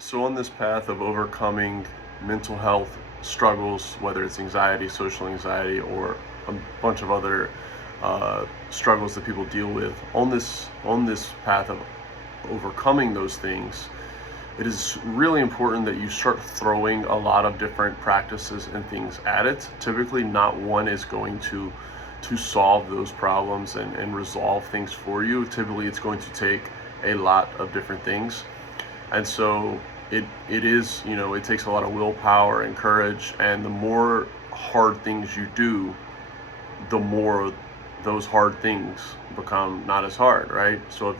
So on this path of overcoming mental health struggles, whether it's anxiety, social anxiety, or a bunch of other struggles that people deal with, on this path of overcoming those things, it is really important that you start throwing a lot of different practices and things at it. Typically, not one is going to solve those problems and resolve things for you. Typically, it's going to take a lot of different things. And so it is, it takes a lot of willpower and courage, and the more hard things you do, the more those hard things become not as hard, right? So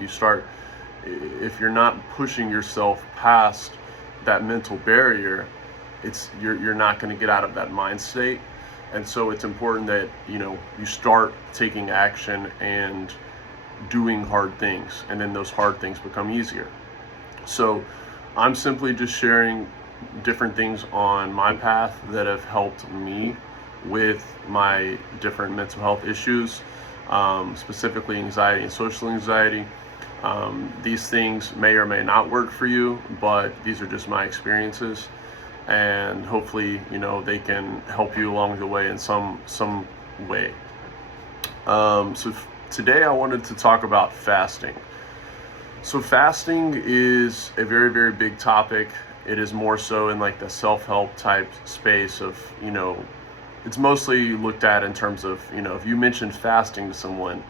if you're not pushing yourself past that mental barrier, you're not going to get out of that mind state. And so it's important that you start taking action and doing hard things, and then those hard things become easier. So I'm simply just sharing different things on my path that have helped me with my different mental health issues, specifically anxiety and social anxiety. These things may or may not work for you, but these are just my experiences, and hopefully they can help you along the way in some way. Today I wanted to talk about fasting. So fasting is a very, very big topic. It is more so in like the self-help type space of, it's mostly looked at in terms of, if you mention fasting to someone,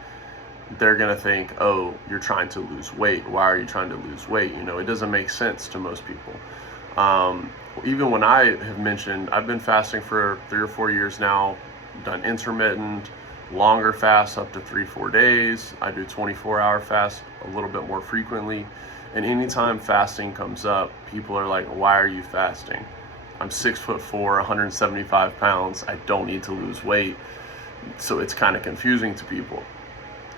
they're going to think, oh, you're trying to lose weight. Why are you trying to lose weight? It doesn't make sense to most people. Even when I have mentioned, I've been fasting for 3 or 4 years now, done intermittent, longer fasts up to 3-4 days. I do 24-hour fasts a little bit more frequently. And anytime fasting comes up, people are like, why are you fasting? I'm 6'4", 175 pounds. I don't need to lose weight. So it's kind of confusing to people.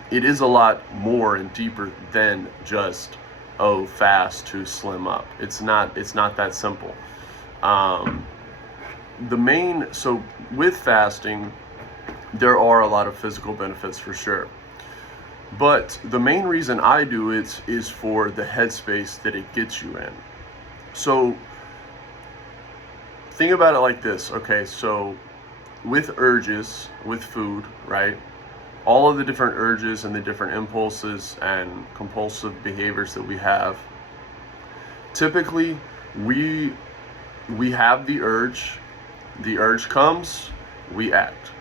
It is a lot more and deeper than just, fast to slim up. It's not that simple. So with fasting, there are a lot of physical benefits for sure. But the main reason I do it is for the headspace that it gets you in. So think about it like this, okay? So with urges, with food, right? All of the different urges and the different impulses and compulsive behaviors that we have, typically we have the urge. The urge comes, we act.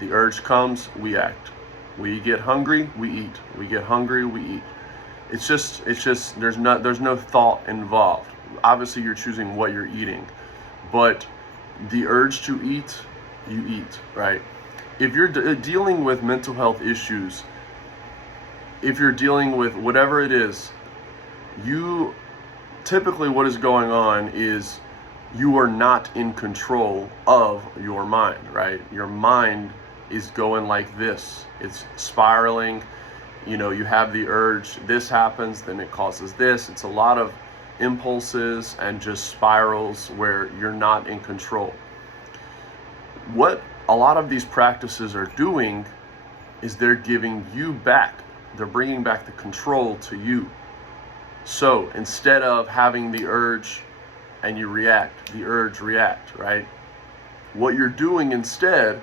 The urge comes, we act. We get hungry, we eat. We get hungry, we eat. It's just there's no thought involved. Obviously you're choosing what you're eating, but the urge to eat, you eat, right? If you're dealing with mental health issues, if you're dealing with whatever it is, typically what is going on is you are not in control of your mind, right? Your mind is going like this. It's spiraling. You have the urge, this happens, then it causes this. It's a lot of impulses and just spirals where you're not in control. What a lot of these practices are doing is they're giving you back. They're bringing back the control to you. So instead of having the urge and you react, the urge react, right? What you're doing instead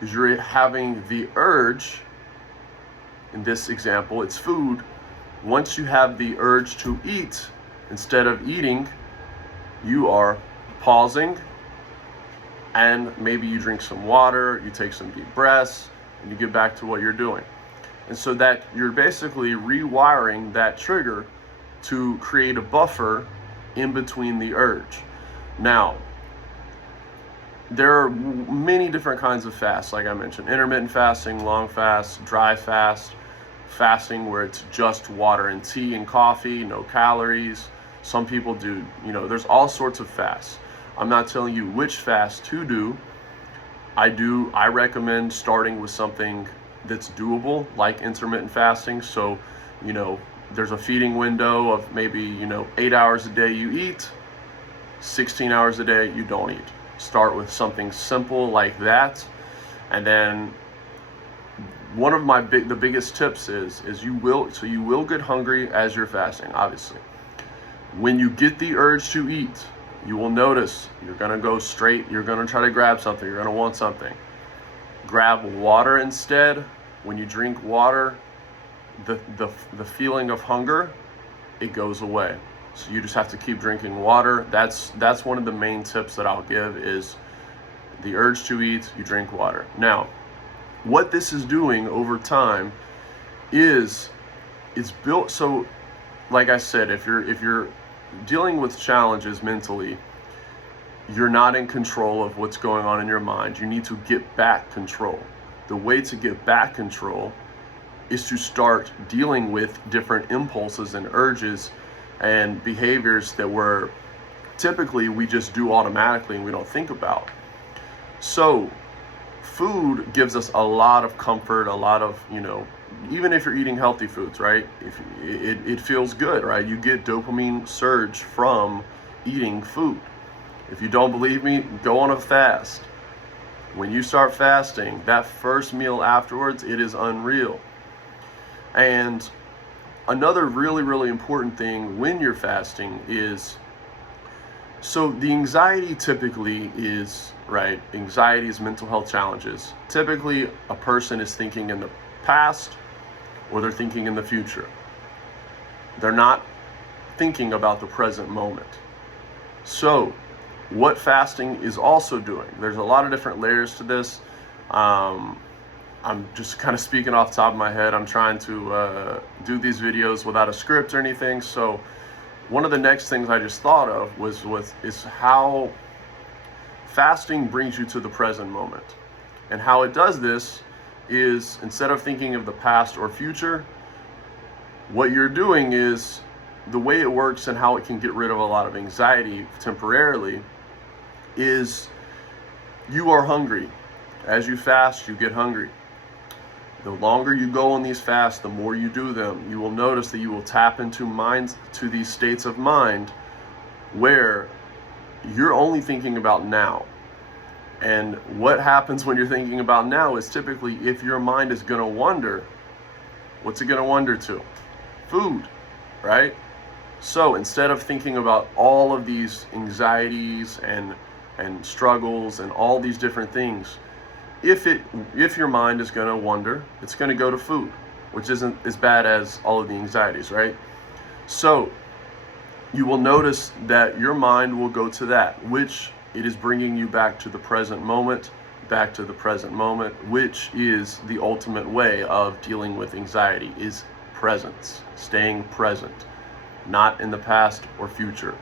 is you're having the urge. In this example, it's food. Once you have the urge to eat, instead of eating, you are pausing, and maybe you drink some water, you take some deep breaths, and you get back to what you're doing. And so that you're basically rewiring that trigger to create a buffer in between the urge. Now, there are many different kinds of fasts, like I mentioned: intermittent fasting, long fast, dry fast, fasting where it's just water and tea and coffee, no calories. Some people do, there's all sorts of fasts. I'm not telling you which fast to do. I recommend starting with something that's doable, like intermittent fasting. So, there's a feeding window of maybe, 8 hours a day you eat, 16 hours a day you don't eat. Start with something simple like that. And then one of the biggest tips is you will get hungry as you're fasting, obviously. When you get the urge to eat, you will notice you're going to go straight, you're going to try to grab something, you're going to want something. Grab water instead. When you drink water, the feeling of hunger, it goes away. So you just have to keep drinking water. That's one of the main tips that I'll give is the urge to eat, you drink water. Now, what this is doing over time is it's built so, like I said, if you're dealing with challenges mentally, you're not in control of what's going on in your mind. You need to get back control. The way to get back control is to start dealing with different impulses and urges and behaviors that typically we just do automatically and we don't think about. So food gives us a lot of comfort, a lot of, even if you're eating healthy foods, right? If it feels good, right? You get dopamine surge from eating food. If you don't believe me, go on a fast. When you start fasting, that first meal afterwards, it is unreal. And another really, really important thing when you're fasting is, so the anxiety typically is, right? Anxiety is mental health challenges. Typically, a person is thinking in the past or they're thinking in the future. They're not thinking about the present moment. So what fasting is also doing, there's a lot of different layers to this. I'm just kind of speaking off the top of my head. I'm trying to do these videos without a script or anything. So one of the next things I just thought of is how fasting brings you to the present moment. And how it does this is, instead of thinking of the past or future, what you're doing is, the way it works and how it can get rid of a lot of anxiety temporarily is, you are hungry. As you fast, you get hungry. The longer you go on these fasts, the more you do them, you will notice that you will tap into these states of mind where you're only thinking about now. And what happens when you're thinking about now is, typically, if your mind is going to wander, what's it going to wander to? Food, right? So instead of thinking about all of these anxieties and struggles and all these different things, if your mind is going to wander, it's going to go to food, which isn't as bad as all of the anxieties, right? So you will notice that your mind will go to that, which it is bringing you back to the present moment, which is the ultimate way of dealing with anxiety, is presence, staying present, not in the past or future.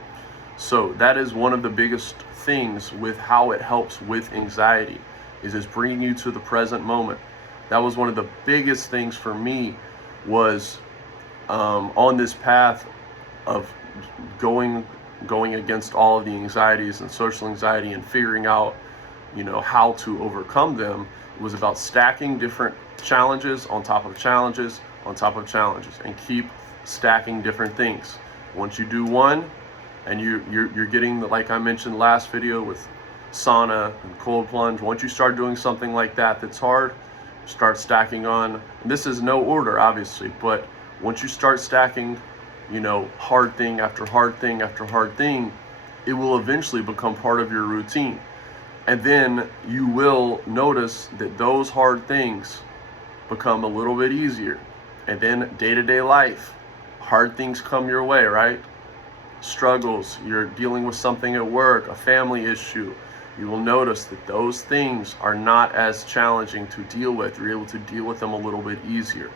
So that is one of the biggest things with how it helps with anxiety, is it's bringing you to the present moment. That was one of the biggest things for me, was on this path of going against all of the anxieties and social anxiety and figuring out, how to overcome them. It was about stacking different challenges on top of challenges on top of challenges, and keep stacking different things. Once you do one, and you're getting, like I mentioned last video with sauna and cold plunge, once you start doing something like that that's hard, start stacking on, and this is no order obviously, but once you start stacking, hard thing after hard thing after hard thing, it will eventually become part of your routine. And then you will notice that those hard things become a little bit easier. And then day-to-day life, hard things come your way, right? Struggles, you're dealing with something at work, a family issue, you will notice that those things are not as challenging to deal with. You're able to deal with them a little bit easier.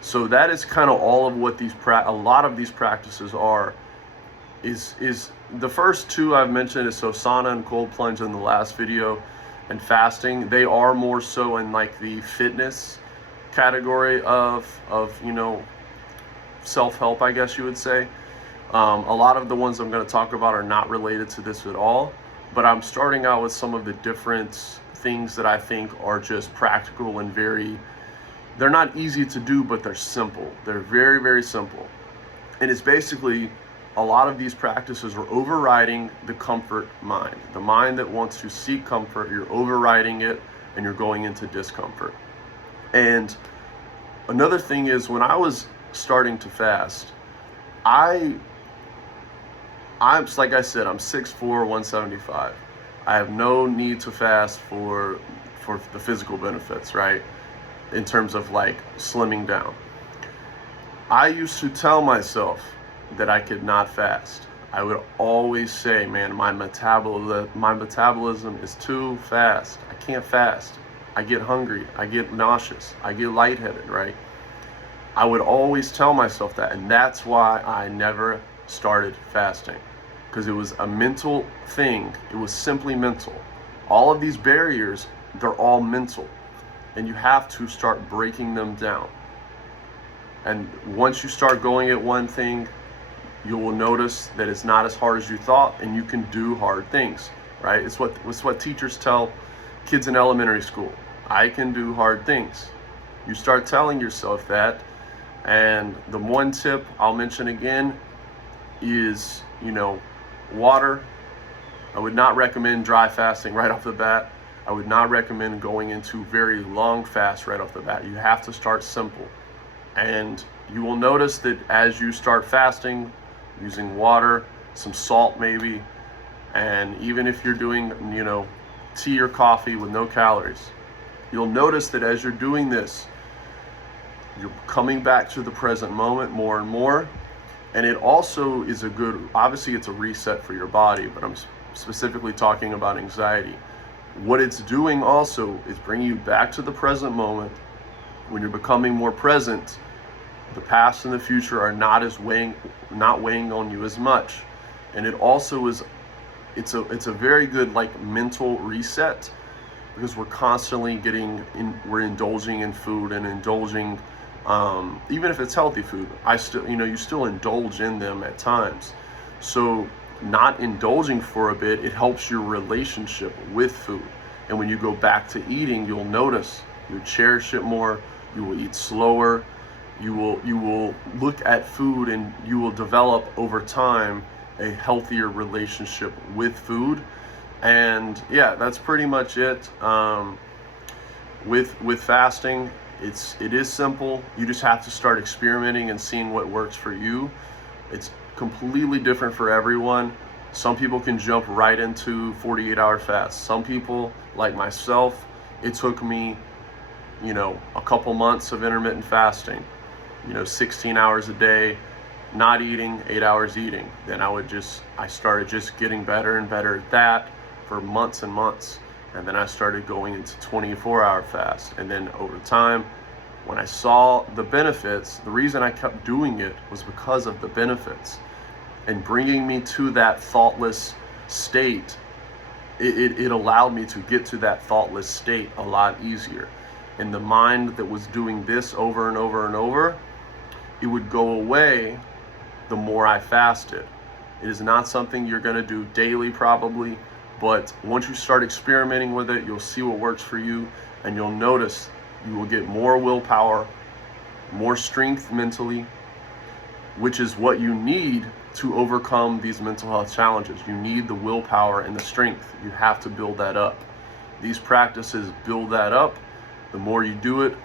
So that is kind of all of what a lot of these practices are. Is the first two I've mentioned, is sauna and cold plunge in the last video, and fasting. They are more so in like the fitness category of self-help, I guess you would say. A lot of the ones I'm going to talk about are not related to this at all, but I'm starting out with some of the different things that I think are just practical and they're not easy to do, but they're simple. They're very, very simple. And it's basically, a lot of these practices are overriding the comfort mind. The mind that wants to seek comfort, you're overriding it and you're going into discomfort. And another thing is, when I was starting to fast, I like I said, I'm 6'4", 175. I have no need to fast for the physical benefits, right? In terms of like slimming down. I used to tell myself that I could not fast. I would always say, man, my metabolism is too fast. I can't fast. I get hungry. I get nauseous. I get lightheaded, right? I would always tell myself that, and that's why I never started fasting, because it was a mental thing. It was simply mental. All of these barriers, they're all mental, and you have to start breaking them down. And once you start going at one thing, you will notice that it's not as hard as you thought, and you can do hard things, right? It's what teachers tell kids in elementary school. I can do hard things. You start telling yourself that, and the one tip I'll mention again is, water. I would not recommend dry fasting right off the bat. I would not recommend going into very long fasts right off the bat. You have to start simple. And you will notice that as you start fasting, using water, some salt maybe, and even if you're doing, tea or coffee with no calories, you'll notice that as you're doing this, you're coming back to the present moment more and more. And it also is obviously it's a reset for your body, but I'm specifically talking about anxiety. What it's doing also is bringing you back to the present moment. When you're becoming more present, the past and the future are not weighing on you as much. And it also it's a very good like mental reset, because we're constantly we're indulging in food and indulging, even if it's healthy food, you still indulge in them at times. So not indulging for a bit, it helps your relationship with food. And when you go back to eating, you'll notice you cherish it more, you will eat slower, you will look at food, and you will develop over time a healthier relationship with food. And yeah, that's pretty much it. With fasting, it is simple. You just have to start experimenting and seeing what works for you. It's completely different for everyone. Some people can jump right into 48-hour fasts. Some people, like myself, it took me, a couple months of intermittent fasting, 16 hours a day, not eating, 8 hours eating. Then I started just getting better and better at that for months and months. And then I started going into 24-hour fast. And then over time, when I saw the benefits, the reason I kept doing it was because of the benefits. And bringing me to that thoughtless state, it allowed me to get to that thoughtless state a lot easier. And the mind that was doing this over and over and over, it would go away the more I fasted. It is not something you're going to do daily probably, but once you start experimenting with it, you'll see what works for you, and you'll notice you will get more willpower, more strength mentally, which is what you need to overcome these mental health challenges. You need the willpower and the strength. You have to build that up. These practices build that up. The more you do it,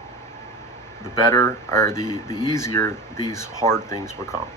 the better, or the easier these hard things become.